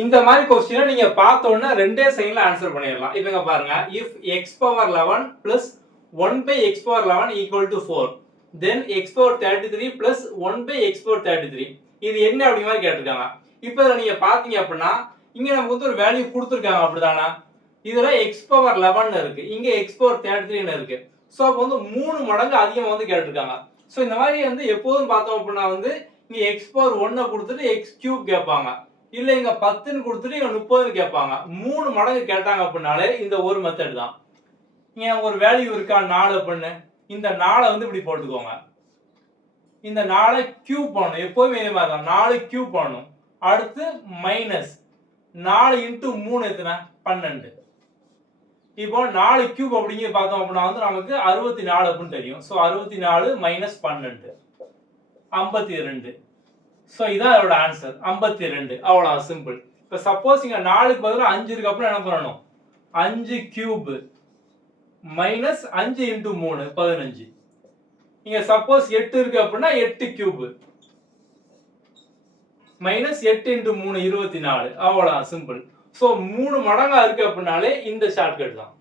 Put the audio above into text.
இந்த மாதிரி क्वेश्चन நீங்க பார்த்த உடனே ரெண்டே செகண்ட்ல ஆன்சர் பண்ணிடலாம். இப்பங்க பாருங்க, if x power 11 plus 1 by x power 11 equal to 4, then x power 33 plus 1 by x power 33. இது என்ன அப்படி மாதிரி கேட்டிருக்காங்க. இப்போ இத நீங்க பாத்தீங்க அப்படின்னா இங்க நமக்கு வந்து ஒரு வேல்யூ கொடுத்திருக்காங்க அப்படிதானா? இதுல x power 11 இருக்கு. இங்க x power 33 ன்னு இருக்கு. சோ அப்ப வந்து 3 மடங்கு அதிகமா வந்து கேட்டிருக்காங்க. சோ இந்த மாதிரி வந்து எப்போதும் பார்த்தோம் அப்படின்னா வந்து இங்க x power 1 கொடுத்துட்டு x cube கேட்பாங்க. இல்ல இங்க 10 ன்னு கொடுத்துட்டு இங்க 30 ன்னு கேட்பாங்க. 3 மடங்கு கேட்டாங்க அப்படினாலே இந்த ஒரு மெத்தட் தான். இங்க ஒரு வேல்யூ இருக்கா 4 அப்படின்னு. இந்த 4 வந்து இப்படி போட்டுக்கோங்க. இந்த 4 கியூப் பண்ணனும். எப்பவுமே இதே மாதிரி தான். 4 கியூப் பண்ணனும். அடுத்து மைனஸ் 4 into 3 எத்தனை? 12. இப்போ 4 கியூப் அப்படிங்க பார்த்தோம் அப்படினா வந்து நமக்கு 64 அப்படின்னு தெரியும். So 64 minus 12 52. சோ இதான் அதோட ஆன்சர் 52. அவ்வளவு சிம்பிள். இப்ப சப்போஸ் இங்க 4 க்கு பதிலா 5 இருக்கு அப்படினா என்ன பண்ணனும்? 5 கியூப் மைனஸ் 5 into 3 15. இங்க சப்போஸ் 8 இருக்கு அப்படினா 8 கியூப் மைனஸ் 8 into 3 24. அவ்வளவு சிம்பிள். சோ 3 மடங்கா இருக்கு அப்படினாலே இந்த ஷார்ட்கட் தான்.